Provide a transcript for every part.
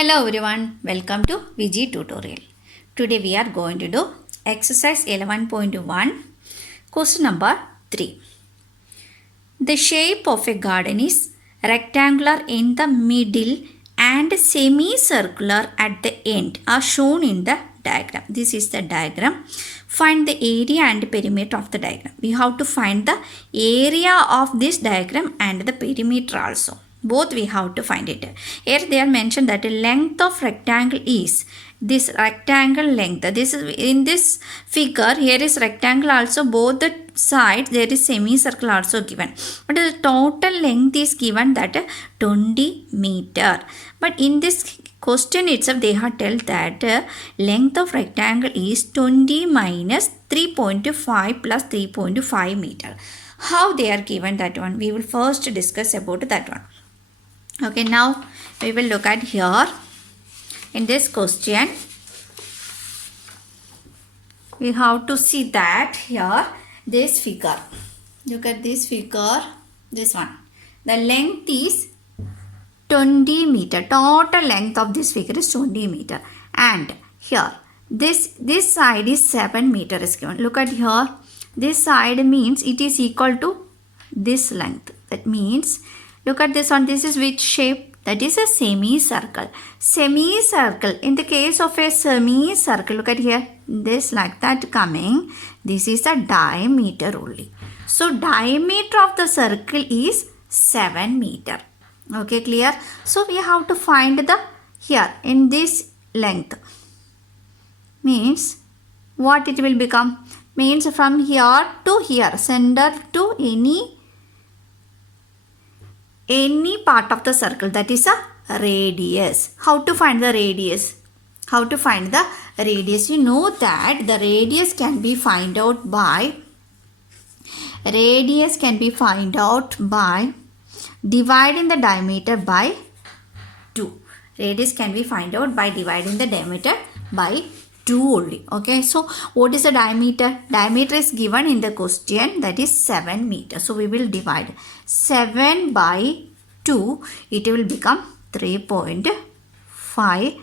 Hello everyone, welcome to VG tutorial. Today we are going to do exercise 11.1, question number 3. The shape of a garden is rectangular in the middle and semicircular at the end are shown in the diagram. This is the diagram. Find the area and perimeter of the diagram. We have to find the area of this diagram and the perimeter also. Both we have to find it. Here they are mentioned that the length of rectangle is this rectangle length. This is in this figure. Here is rectangle also. Both the sides there is semicircle also given. But the total length is given that 20 meter. But in this question itself they have tell that length of rectangle is 20 minus 3.5 plus 3.5 meter. How they are given that one? We will first discuss about that one. Okay, now we will look at here in this question. We have to see that here this figure. Look at this figure, this one. The length is 20 meter. Total length of this figure is 20 meter. And here this side is 7 meter is given. Look at here. This side means it is equal to this length. That means look at this one. This is which shape? That is a semicircle. Semicircle. In the case of a semicircle, look at here. This like that coming. This is the diameter only. So diameter of the circle is 7 meter. Okay, clear? So we have to find the here in this length. Means what it will become? Means from here to here. Center to any part of the circle, that is a radius. How to find the radius? How to find the radius? You know that the radius can be found out by dividing the diameter by 2. Radius can be found out by dividing the diameter by 2 only. Okay, so what is the diameter? Diameter is given in the question, that is 7 meter. So we will divide 7 by 2. It will become 3.5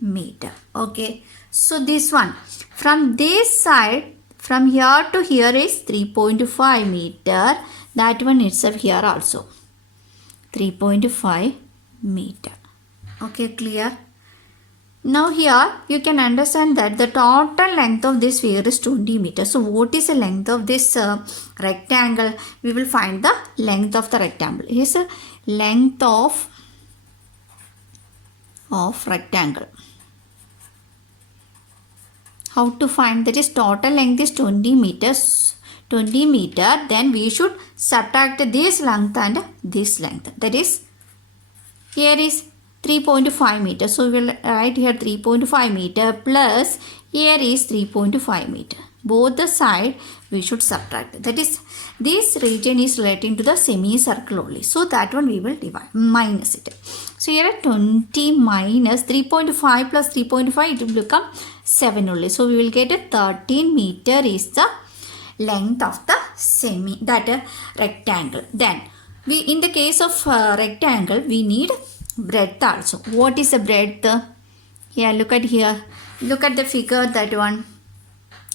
meter. Okay, so this one from this side, from here to here is 3.5 meter. That one itself here also 3.5 meter. Okay, clear? Now here you can understand that the total length of this figure is 20 meters. So what is the length of this rectangle? We will find the length of the rectangle. Here is a length of rectangle. How to find? That is total length is 20 meters. 20 meter. Then we should subtract this length and this length. That is here is 3.5 meter. So we will write here 3.5 meter plus here is 3.5 meter. Both the side we should subtract. That is this region is relating to the semicircle only. So that one we will divide, minus it. So here 20 minus 3.5 plus 3.5, it will become 7 only. So we will get a 13 meter is the length of the rectangle. Then we in the case of rectangle we need breadth also. What is the breadth? Here, look at here. Look at the figure, that one.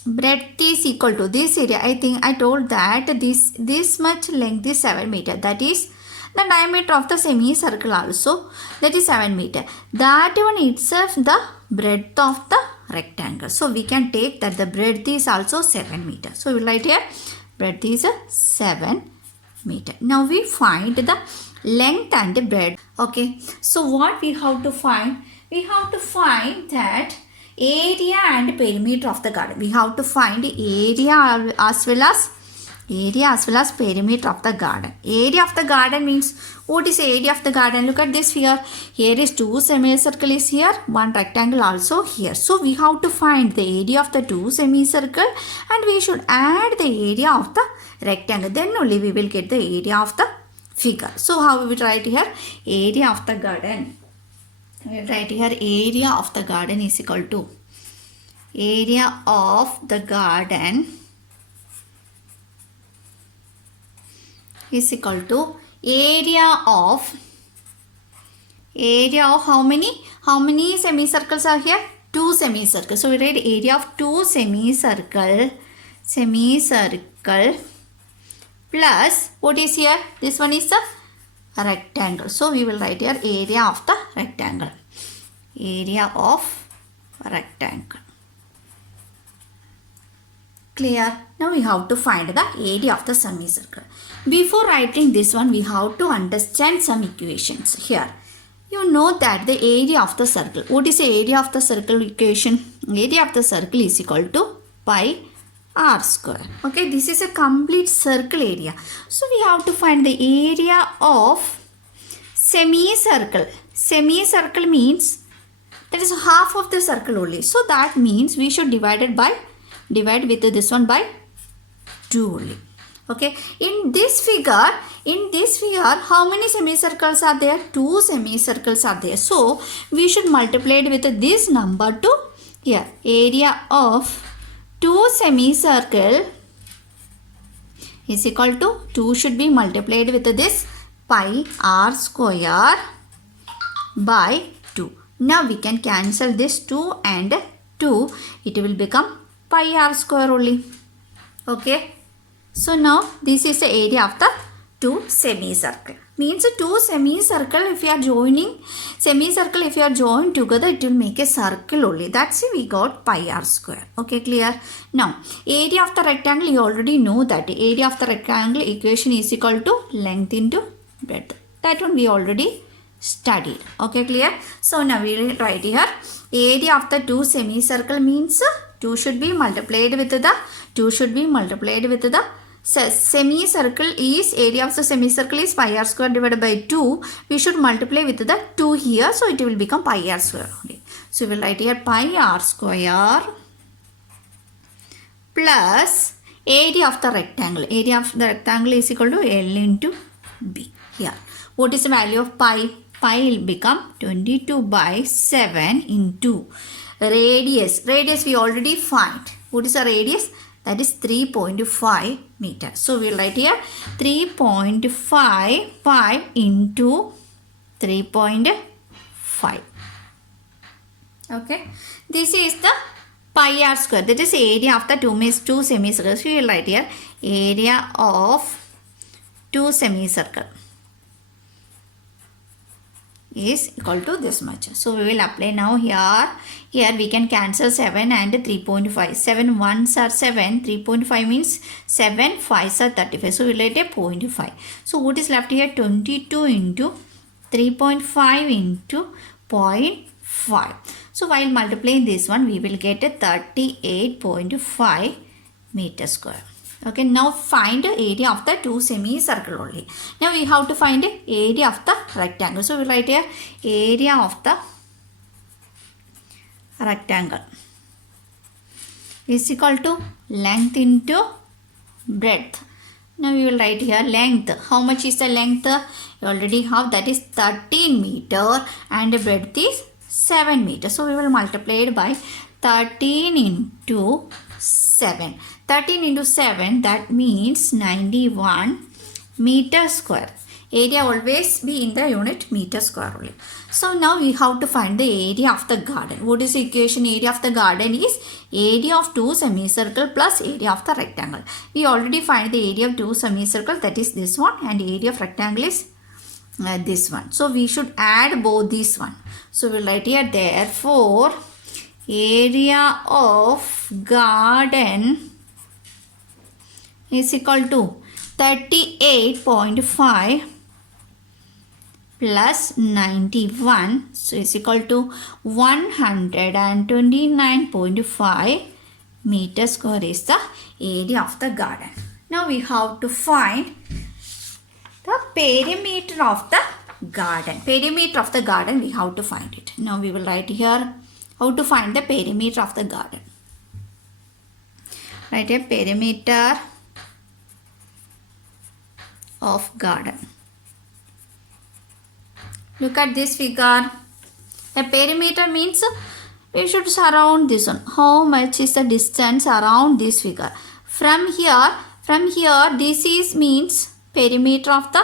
Breadth is equal to this area. I think I told that this much length is 7 meter. That is the diameter of the semicircle also. That is 7 meter. That one itself the breadth of the rectangle. So we can take that the breadth is also 7 meter. So we write here breadth is 7 meter. Now we find the length and the breadth. Okay, so what we have to find? We have to find that area and perimeter of the garden. We have to find area as well as perimeter of the garden. Area of the garden means what is the area of the garden? Look at this figure. Here is 2 semicircle is here, 1 rectangle also here. So we have to find the area of the 2 semicircle and we should add the area of the rectangle. Then only we will get the area of the figure. So how we will write here? Area of the garden. We will write here area of the garden is equal to area of the garden is equal to area of how many? How many semicircles are here? 2 semicircles. So we write area of 2 semicircle plus what is here? This one is a rectangle. So we will write here area of the rectangle. Area of rectangle. Clear? Now we have to find the area of the semicircle. Before writing this one, we have to understand some equations here. You know that the area of the circle. What is the area of the circle equation? Area of the circle is equal to pi r square. Okay, this is a complete circle area. So we have to find the area of semicircle. Semicircle means that is half of the circle only. So that means we should divide with this one by 2 only. Okay, in this figure, how many semicircles are there? 2 semicircles are there. So we should multiply it with this number to here. Area of 2 semicircle is equal to 2 should be multiplied with this pi r square by 2. Now we can cancel this 2 and 2. It will become pi r square only. Okay. So now this is the area of the 2 semicircle. Means 2 semicircle if you are joining together, it will make a circle only. That's why we got pi r square. Okay, clear? Now area of the rectangle, you already know that area of the rectangle equation is equal to length into breadth. That one we already studied. Okay, clear? So now we will write here area of the 2 semicircle means 2 should be multiplied with the semicircle is area of the semicircle is pi r square divided by 2. We should multiply with the 2 here, so it will become pi r square only. So we will write here pi r square plus area of the rectangle. Area of the rectangle is equal to L into B. Here, what is the value of pi? Pi will become 22 by 7 into radius. Radius we already find. What is the radius? That is 3.5 meters. So we will write here 3.5 into 3.5. Okay. This is the pi r square. That is area of the 2 semicircles. We will write here area of 2 semicircle is equal to this much. So we will apply now here. Here we can cancel 7 and 3.5. 7 ones are 7. 3.5 means 7 5s are 35. So we will write a 0.5. So what is left here? 22 into 3.5 into 0.5. So while multiplying this one, we will get a 38.5 meter square. Okay, now find the area of the 2 semicircle only. Now we have to find the area of the rectangle. So we will write here area of the rectangle is equal to length into breadth. Now we will write here length. How much is the length? You already have, that is 13 meter and the breadth is 7 meter. So we will multiply it by 13 into 7. 13 into 7, that means 91 meter square. Area always be in the unit meter square only. So now we have to find the area of the garden. What is the equation? Area of the garden is area of 2 semicircle plus area of the rectangle. We already find the area of 2 semicircle, that is this one, and area of rectangle is this one. So we should add both this one. So we will write here therefore area of garden is equal to 38.5 plus 91, so it's equal to 129.5 meter square is the area of the garden. Now we have to find the perimeter of the garden. Perimeter of the garden we have to find it. Now we will write here how to find the perimeter of the garden. Write a perimeter of garden. Look at this figure. A perimeter means we should surround this one. How much is the distance around this figure? From here, this is means perimeter of the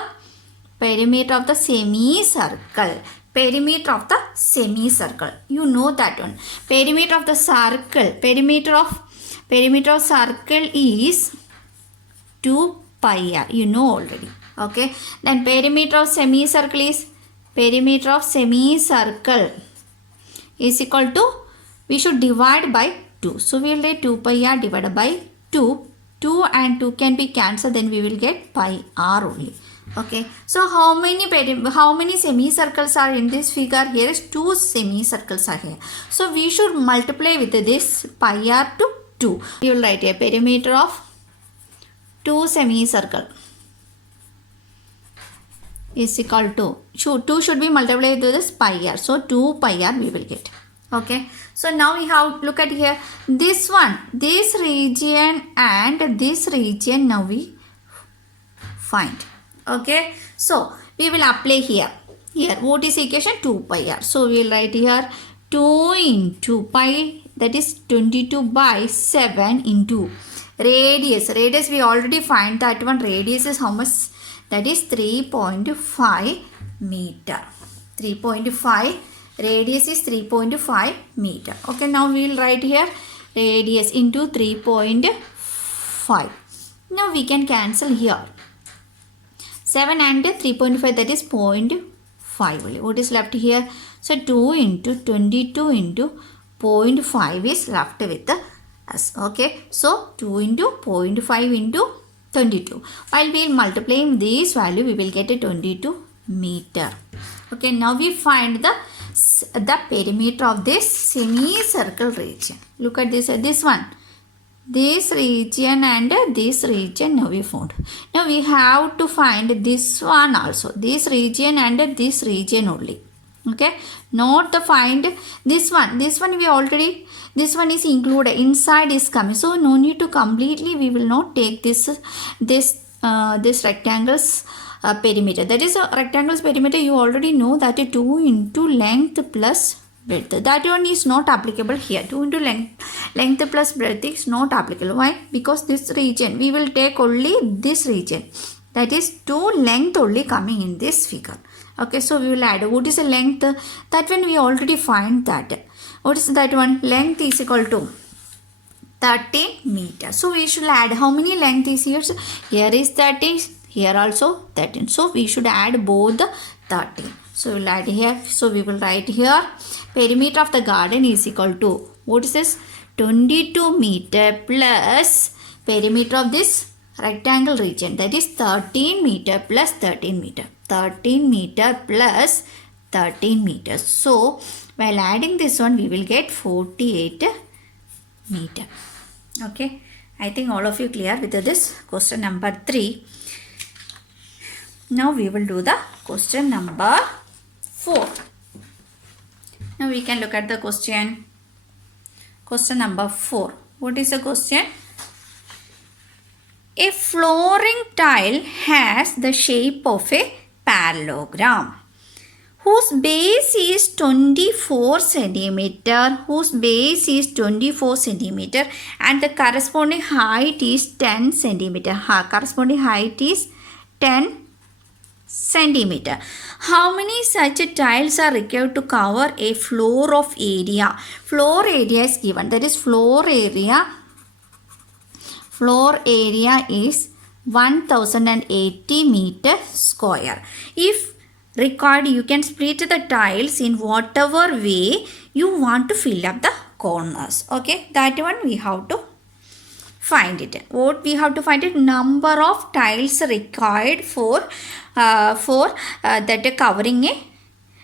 semicircle. perimeter of the semicircle. You know that one. Perimeter of the circle. Perimeter of circle is 2 pi r. You know already. Okay. Then perimeter of semicircle is equal to, we should divide by 2. So we will write 2 pi r divided by 2. 2 and 2 can be cancelled, then we will get pi r only. Okay, so how many semicircles are in this figure? Here is 2 semicircles are here. So we should multiply with this pi r to 2. You will write a perimeter of 2 semicircle is equal to 2 should be multiplied with this pi r. So 2 pi r we will get. Okay, so now we have, look at here, this one, this region and this region now we find. Okay, so we will apply here. What is equation? 2 pi r. So we will write here 2 into pi, that is 22 by 7 into radius. Radius we already find that one. Radius is how much? That is 3.5 meter. 3.5. Radius is 3.5 meter. Okay, now we will write here radius into 3.5. Now we can cancel here. 7 and 3.5, that is 0.5 only. What is left here? So 2 into 22 into 0.5 is left with us. Okay, so 2 into 0.5 into 22. While we will multiply this value, we will get a 22 meter. Okay, now we find the perimeter of this semicircle region. Look at this one. This region and this region now we found. Now we have to find this one also. This region and this region only. Okay, not to find this one. This one we already, this one is included, inside is coming. So no need to completely, we will not take this rectangle's perimeter. That is a rectangle's perimeter. You already know that 2 into length plus breadth. That one is not applicable here. 2 into length plus breadth is not applicable. Why? Because this region, we will take only this region. That is 2 length only coming in this figure. Okay, so we will add. What is the length? That one we already find that. What is that one? Length is equal to 13 meters. So we should add how many length is here? So here is 13. Here also 13. So we should add both the 13. So we will add here. So we will write here perimeter of the garden is equal to, what is this? 22 meter plus perimeter of this rectangle region, that is 13 meter plus 13 meter. 13 meter plus 13 meters. So while adding this one, we will get 48 meter. Okay, I think all of you clear with this question number 3. Now we will do the question number 4. Now we can look at the question. Question number 4. What is the question? A flooring tile has the shape of a parallelogram whose base is 24 centimeter, and the corresponding height is 10 centimeter. Corresponding height is 10 centimeter. How many such tiles are required to cover a floor of area? Floor area is given. That is floor area is 1080 meter square. If required, you can split the tiles in whatever way you want to fill up the corners. Okay, that one we have to find it. What we have to find it? Number of tiles required for that covering a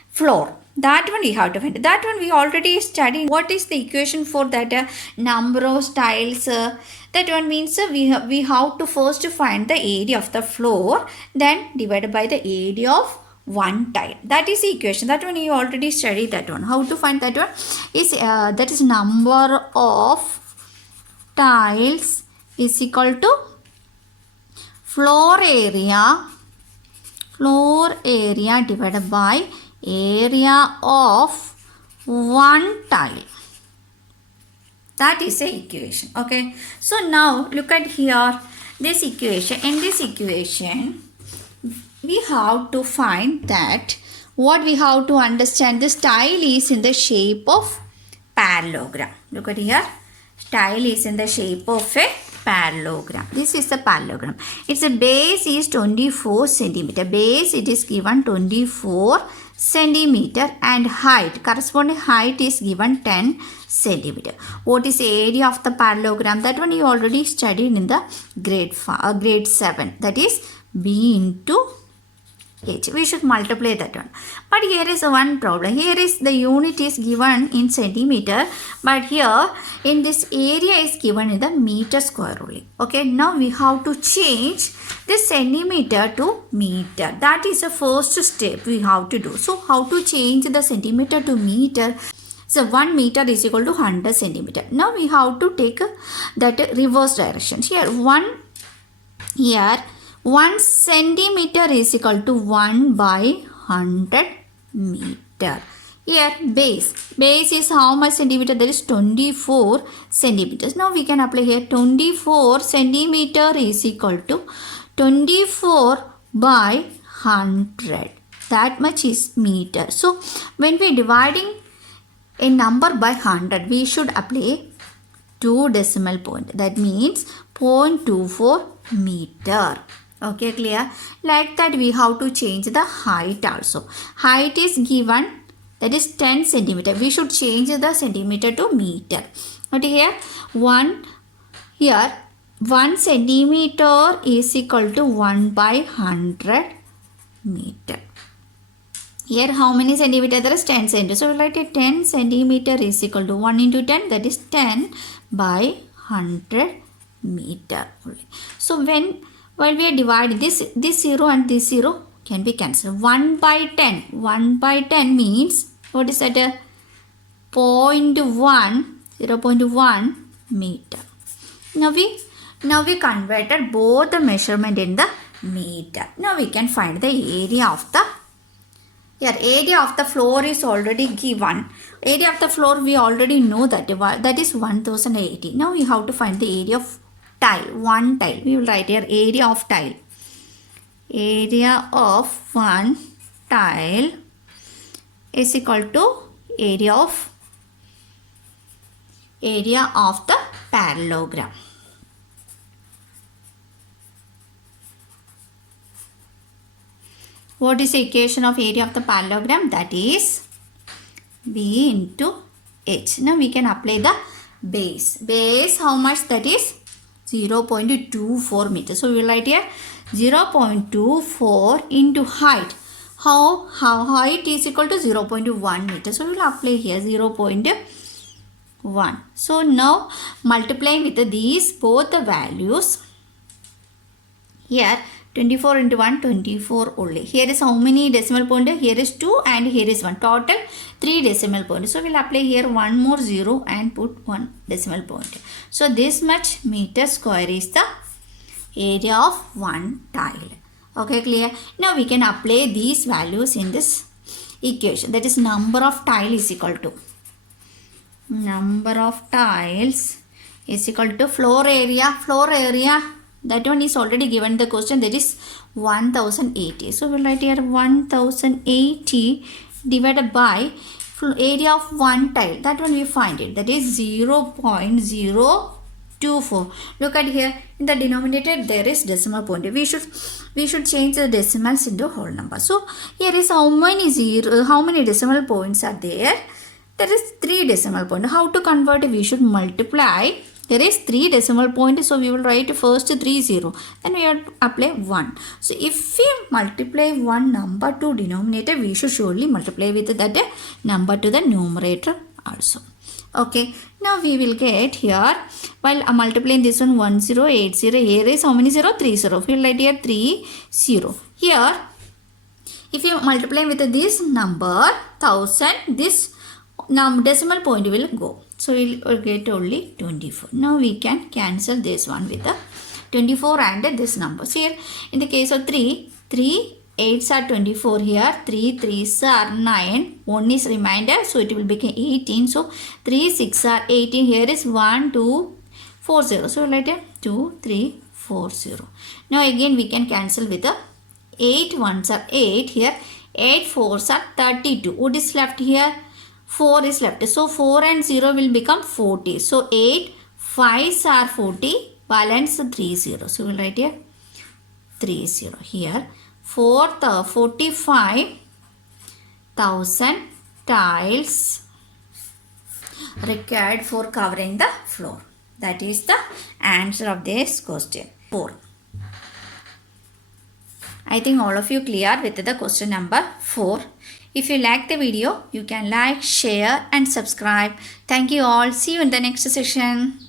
floor. That one we have to find. That one we already studied. What is the equation for that number of tiles? That one means we have to first find the area of the floor, then divided by the area of one tile. That is the equation. That one you already studied. That one. How to find that one? Is that is number of tiles is equal to floor area divided by area of one tile. That is the equation. Okay, so now look at here this equation. In this equation we have to find that what we have to understand, this tile is in the shape of parallelogram. Look at here. Tile is in the shape of a parallelogram. This is the parallelogram. Its base is 24 centimeter. Base it is given 24 centimeter and height, corresponding height is given 10 centimeter. What is the area of the parallelogram? That one you already studied in the grade 7. That is B into H. We should multiply that one. But here is one problem. Here is the unit is given in centimeter, but here in this area is given in the meter square only. Okay, now we have to change this centimeter to meter. That is the first step we have to do. So how to change the centimeter to meter? So 1 meter is equal to 100 centimeter. Now we have to take that reverse direction. Here 1 centimeter is equal to 1 by 100 meter. Here base is how much centimeter? That is 24 centimeters. Now we can apply here 24 centimeter is equal to 24 by 100. That much is meter. So when we are dividing a number by 100, we should apply 2 decimal point. That means 0.24 meter. Okay, clear? Like that we have to change the height also. Height is given, that is 10 centimeter. We should change the centimeter to meter. Okay, here 1 centimeter is equal to 1 by 100 meter. Here how many centimeter? There is 10 centimeter. So we write a 10 centimeter is equal to 1 into 10, that is 10 by 100 meter. So while we are dividing this 0 and this 0 can be cancelled. 1 by 10. 1 by 10 means, what is that? 0.1 meter. Now we converted both the measurement in the meter. Now we can find the area of the, here area of the floor is already given. Area of the floor we already know that is 1080. Now we have to find the area of tile. One tile. We will write here area of tile. Area of one tile is equal to area of the parallelogram. What is the equation of area of the parallelogram? That is B into H. Now we can apply the base. Base how much? That is 0.24 meters. So we will write here 0.24 into height. How height is equal to 0.1 meter. So we will apply here 0.1. So now multiplying with these both the values, here 24 into 1, 24 only. Here is how many decimal point? Here is 2 and here is 1. Total 3 decimal points. So we will apply here one more 0 and put 1 decimal point. So this much meter square is the area of one tile. Okay, clear? Now we can apply these values in this equation. That is number of tile is equal to, number of tiles is equal to floor area. Floor area, that one is already given in the question, that is 1080. So we will write here 1080 divided by area of one tile. That one we find it, that is 0.024. Look at here, in the denominator there is decimal point. We should change the decimals into whole number. So here is how many decimal points are there? There is 3 decimal points. How to convert? We should multiply. There is 3 decimal points, so we will write first 3 0. Then we have to apply 1. So if we multiply one number to denominator, we should surely multiply with that number to the numerator also. Okay. Now we will get here, while multiplying this one 1080, here is how many 0? 3 0. We will write here 3 0. Here, if you multiply with this number 1000, this decimal point will go. So we will get only 24. Now we can cancel this one with the 24 and this numbers. Here in the case of 3 8s are 24 here, 3 3s are 9, 1 is remainder, so it will become 18. So 3 6 are 18. Here is 1 2 4 0. So we'll write 2 3 4 0. Now again we can cancel with the 8 1s are 8 here. 8 fours are 32. What is left here? 4 is left. So 4 and 0 will become 40. So 8 5s are 40. Balance 3 0. So we will write here 3 0. Here 45,000 tiles required for covering the floor. That is the answer of this question 4. I think all of you clear with the question number 4. If you like the video, you can like, share and subscribe. Thank you all. See you in the next session.